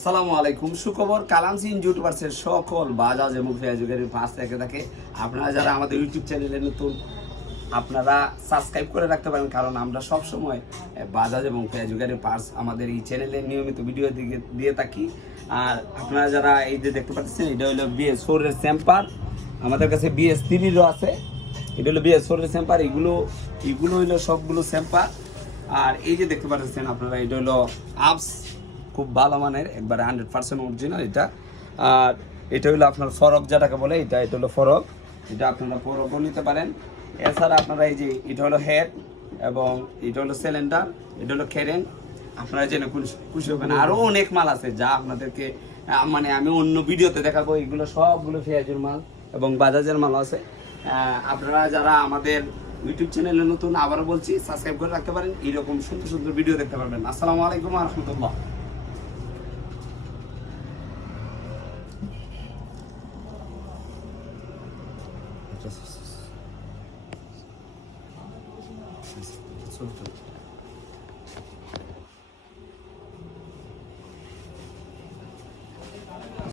আসসালামু আলাইকুম। সুখবর, কালামসিন ইউটিউবার্সের সকল বাজাজ এবং ফেসবুকের পাশ থেকে থাকে। আপনারা যারা আমাদের ইউটিউব চ্যানেলে নতুন, আপনারা সাবস্ক্রাইব করে রাখতে পারেন, কারণ আমরা সব সময় বাজাজ এবং ফেসবুকের পার্স আমাদের এই চ্যানেলে নিয়মিত ভিডিও দিয়ে থাকি। আর আপনারা যারা এই যে দেখতে পাচ্ছেন, এটা হলো BS4 এর স্যাম্পার। আমাদের কাছে BS3-রও আছে। এটা হলো BS4 এর স্যাম্পার। এগুলো হলো সবগুলো স্যাম্পার। আর এই যে দেখতে পাচ্ছেন আপনারা, এটা হলো আপস, খুব ভালো মানের, একবারে 100% অরিজিনাল এটা। আর এটা হলো আপনার ফরক, যেটাকে বলে, এটা হলো ফরক। এটা আপনারা ফরকও নিতে পারেন। এছাড়া আপনারা এই যে এটা হলো হেড, এবং এটা হলো সিলিন্ডার, এটা হলো ক্যারেন। আপনারা জেনে খুশি হবেন। আরও অনেক মাল আছে যা আপনাদেরকে মানে আমি অন্য ভিডিওতে দেখাবো। এগুলো সবগুলো ফেয়াজুর মাল এবং বাজাজের মাল আছে। আপনারা যারা আমাদের ইউটিউব চ্যানেলে নতুন, আবারও বলছি, সাবস্ক্রাইব করে রাখতে পারেন। এইরকম সুন্দর সুন্দর ভিডিও দেখতে পারবেন। আসসালামু আলাইকুম ওয়া রাহমাতুল্লাহ। চল